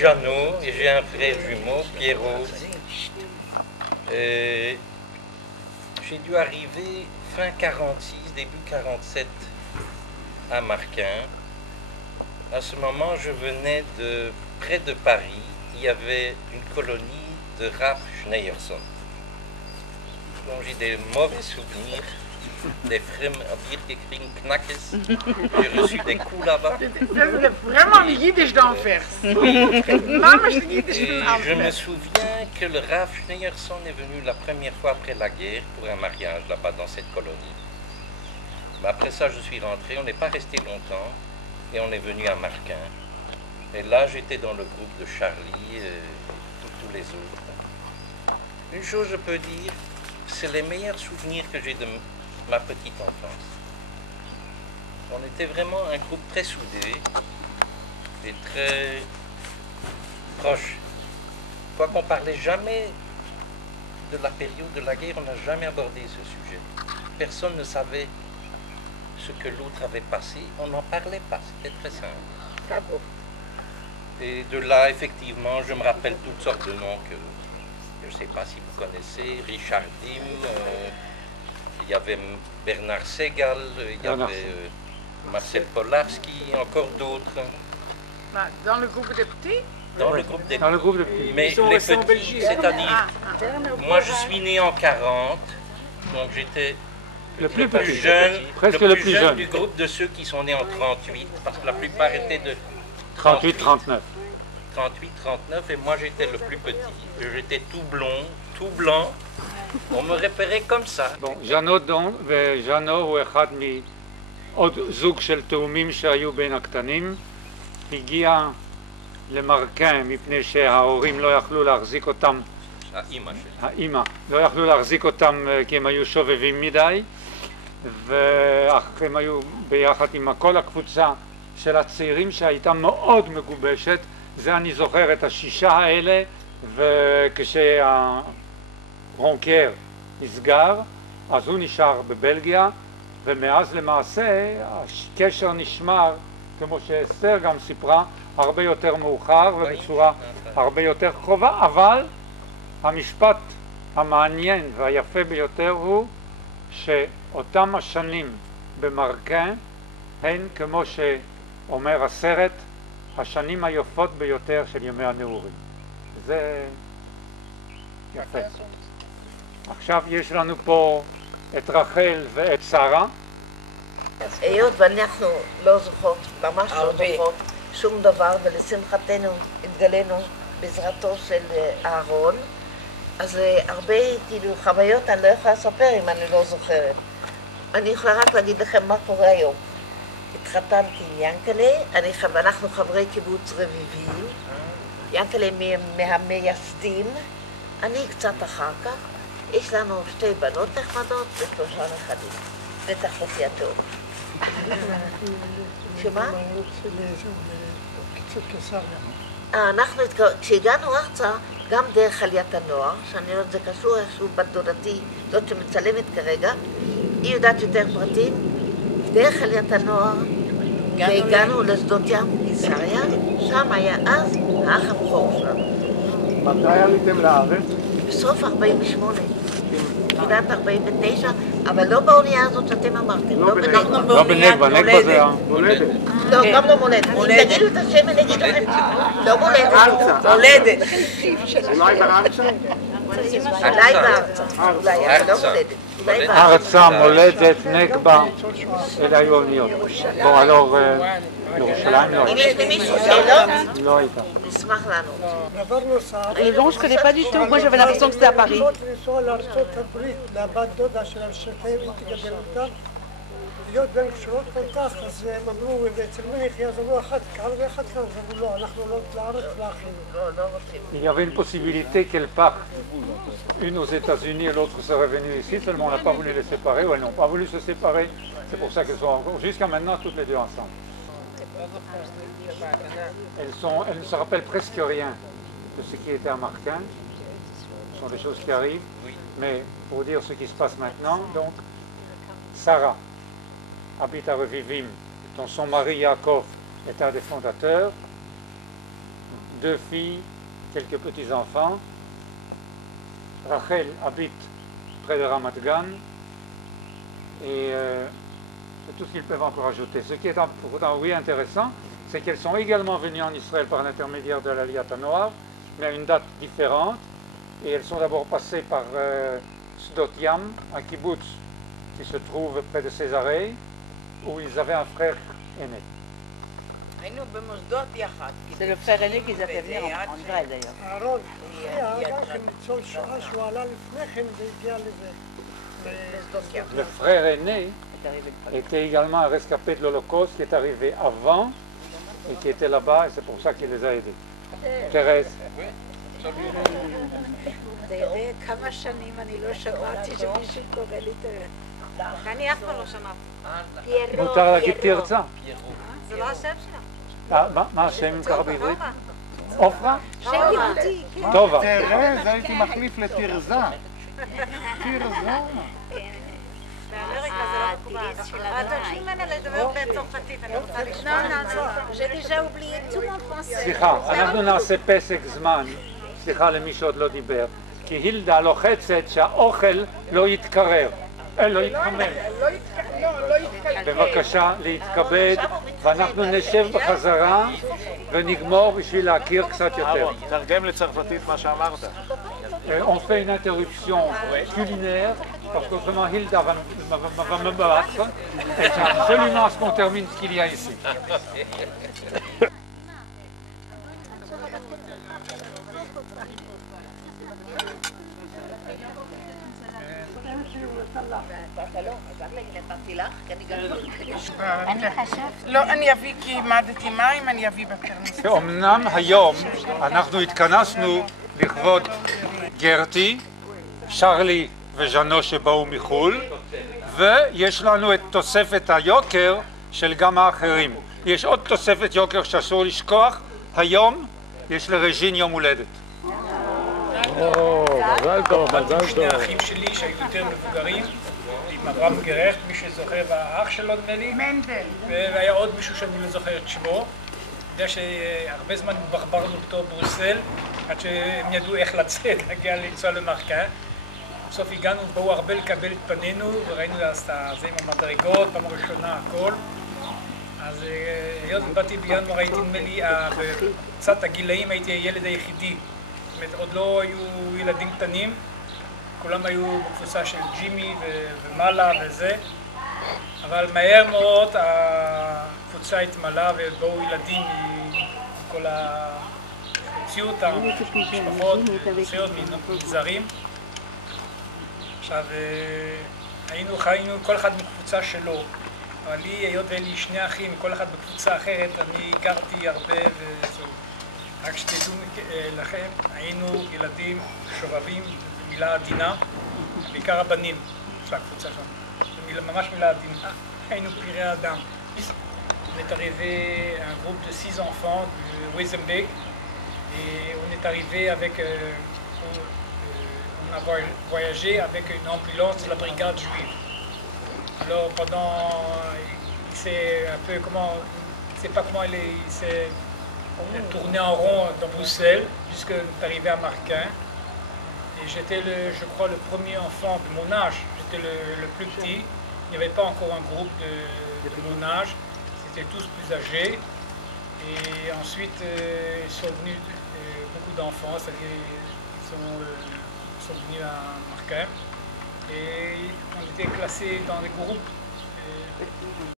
Jeannot et j'ai un frère jumeau, Pierrot. J'ai dû arriver fin 46, début 47 à Marquin. À ce moment, je venais de près de Paris. Il y avait une colonie de Raff Schneerson. Donc j'ai des mauvais souvenirs, des frères Birkekring Knackes. J'ai reçu des coups là-bas. C'est vraiment le Yiddish d'enfer. Je me souviens que le Raff Schneerson est venu la première fois après la guerre pour un mariage là-bas dans cette colonie. Mais après ça, je suis rentré. On n'est pas resté longtemps et on est venu à Marquin. Et là, j'étais dans le groupe de Charlie et tous les autres. Une chose, je peux dire, c'est les meilleurs souvenirs que j'ai de ma petite enfance. On était vraiment un groupe très soudé et très proche. Quoiqu'on ne parlait jamais de la période de la guerre, on n'a jamais abordé ce sujet. Personne ne savait ce que l'autre avait passé. On n'en parlait pas, c'était très simple. Et de là, effectivement, je me rappelle toutes sortes de noms que je ne sais pas si vous connaissez. Richard Dim, il y avait Bernard Segal, il y avait Marcel Polarski, encore d'autres. Dans le groupe des petits? Dans le groupe des petits. Mais les petits, c'est-à-dire, moi je suis né en 40, donc j'étais le plus jeune, presque le plus jeune du groupe de ceux qui sont nés en 38, parce que la plupart étaient de 38-39. 38-39, et moi j'étais le plus petit. J'étais tout blond, tout blanc. On me repérait comme ça. ז'אנו הוא אחד מעוד זוג של תאומים שהיו בין הקטנים. הגיע למרקן מפני שההורים לא יכלו להחזיק אותם, האמא לא יכלו להחזיק אותם כי הם היו שובבים מדי, והם היו ביחד עם כל הקבוצה של הצעירים שהייתה מאוד מגובשת. זה אני זוכר את השישה האלה, וכשהרונקר נסגר אז הוא נשאר בבלגיה, ומאז למעשה הקשר נשמר, כמו שאסתר גם סיפרה, הרבה יותר מאוחר ובצורה הרבה יותר קרובה. אבל המשפט המעניין והיפה ביותר הוא שאותם השנים במרקן הן, כמו שאומר הסרט, השנים היפות ביותר של ימי הנעורים. זה יפה. עכשיו יש לנו פה את רחל ואת שרה. היות ואנחנו לא זוכרות, ממש לא זוכרות, שום דבר, ולשמחתנו התגלינו בעזרתו של אהרון, אז הרבה כאילו חוויות אני לא יכולה לספר אם אני לא זוכרת. אני יכולה רק להגיד לכם מה קורה היום. התחתנתי עם ינקלה, ואנחנו חברי קיבוץ רביבים, ינקלה מהמייסדים, אני קצת אחר כך, יש לנו שתי בנות נחמדות ושלושה נכדים, בטח אותי הטוב. שמה? אנחנו, כשהגענו ארצה, גם דרך עליית הנוער, שאני יודעת, זה קשור איכשהו בת דודתי, זאת שמצלמת כרגע, היא יודעת יותר פרטים, דרך עליית הנוער, והגענו לשדות ים, ניסריה, שם היה אז האח הבכור שלנו. מתי עליתם לארץ? בסוף 48, תחילת 49, אבל לא באונייה הזאת שאתם אמרתם, לא בנגבה. לא בנגבה, נגבה זה המולדת. לא, גם לא מולדת. אם תגידו את השם אני אגיד לכם, לא מולדת. מולדת. אולי בארצה? אולי בארצה, אולי, לא מולדת. ארצה, מולדת, נגבה, אלה היו האוניות. בוא, alors, ירושלים לא. אם יש למישהו שאלות, לא הייתה. נשמח לנו. Non, je connais pas du tout. Moi, j'avais l'impression que c'était à Paris. לארצות הברית, לבת דודה של המשתתפים, תגדל אותם. להיות בין קשורות כל כך, אז הם אמרו, אצל מי נחיה, אז אמרו אחד כאן ואחד כאן, אז אמרו לא, אנחנו לא לארץ לאחינו. לא רוצים. Il y avait une possibilité qu'elles partent, une aux États-Unis et l'autre serait venue ici, seulement on n'a pas voulu les séparer, ou elles n'ont pas voulu se séparer. C'est pour ça qu'elles sont encore, jusqu'à maintenant, toutes les deux ensemble. Elles ne se rappellent presque rien de ce qui était à Marquin. Ce sont des choses qui arrivent. Mais pour dire ce qui se passe maintenant, donc, Sarah habite à Revivim, dont son mari Yaakov est un des fondateurs. 2 filles, quelques petits-enfants. Rachel habite près de Ramat Gan. Et c'est tout ce qu'ils peuvent encore ajouter. Ce qui est pourtant, oui, intéressant, c'est qu'elles sont également venues en Israël par l'intermédiaire de l'Aliyat HaNoav, mais à une date différente. Et elles sont d'abord passées par Sdot Yam, un kibbutz qui se trouve près de Césarée, où ils avaient un frère aîné. C'est le frère aîné qui les a fait venir en Israël d'ailleurs. אהרון, היה גם כן ניצול שואה שהוא עלה לפני כן והגיע לזה. Le frère aîné était également un rescapé de l'Holocauste qui est arrivé avant et qui était là-bas, et c'est pour ça qu'il les a aidés. Thérèse. אתה יודע כמה שנים אני לא שמעתי שמישהו קורא לי תראה. ואני אף פעם לא שמעתי. מותר להגיד תרצה. זה לא השם שלה. מה השם אם ככה בעברית? עופרה? שם יהודי, כן. טובה. תרז, הייתי מחליף לתרזה. תרזה. באמריקה זה לא מקובל. תבקשי ממנה לדבר בצרפתית, אני רוצה לשמוע. J'ai déjà oublié tout mon français. סליחה, אנחנו נעשה פסק זמן, סליחה למי שעוד לא דיבר, כי הילדה לוחצת שהאוכל לא יתקרר, לא יתחמם. בבקשה להתכבד, ואנחנו נשב בחזרה ונגמור בשביל להכיר קצת יותר. תרגם לצרפתית מה שאמרת. On fait une interruption culinaire, parce qu'autrement Hilda va me battre, et c'est absolument à ce qu'on termine ce qu'il y a ici. לא, אני אביא כי עמדתי מים, אני אביא בפרנס. אמנם היום אנחנו התכנסנו לכבוד גרטי, שרלי וז'נו שבאו מחול, ויש לנו את תוספת היוקר של גם האחרים. יש עוד תוספת יוקר שאסור לשכוח, היום יש לרג'ין יום הולדת. מזל טוב, מזל טוב. שני האחים שלי שהיו יותר מבוגרים, עם אברהם גרשט, מי שזוכר, והאח שלו נדמה לי. מנדל. והיה עוד מישהו שאני לא זוכר את שמו. אני יודע שהרבה זמן ברברנו אותו ברוסל, עד שהם ידעו איך לצאת, להגיע לנסוע למרקה. בסוף הגענו, באו הרבה לקבל את פנינו, וראינו אז זה עם המדרגות, פעם ראשונה, הכל. אז היות ובאתי בינואר, הייתי נדמה לי, בקצת הגילאים הייתי הילד היחידי. זאת אומרת, עוד לא היו ילדים קטנים, כולם היו בקבוצה של ג'ימי ומעלה וזה, אבל מהר מאוד הקבוצה התמלאה ובאו ילדים מכל הוציאו אותם, משפחות, נוצריות, מגזרים. עכשיו, חיינו כל אחד בקבוצה שלו, אבל לי, היות ואלי שני אחים, כל אחד בקבוצה אחרת, אני גרתי הרבה וזהו. רק שתדעו לכם, היינו ילדים שובבים, מילה עדינה, בעיקר הבנים של הקבוצה שם. ממש מילה עדינה, היינו פראי אדם. On est arrivé un groupe de 6 enfants de Wezenbeek et on est arrivé avec, on a voyagé avec une ambulance de la brigade juive. Alors pendant, c'est un peu comment, je ne sais pas comment il s'est tourné en rond dans Bruxelles jusqu'à arriver à Marquin. Et j'étais, je crois, le premier enfant de mon âge. J'étais le plus petit. Il n'y avait pas encore un groupe de mon âge. C'était tous plus âgés. Et ensuite, ils sont venus beaucoup d'enfants. C'est-à-dire, ils sont venus à Marquin. Et on était classés dans des groupes.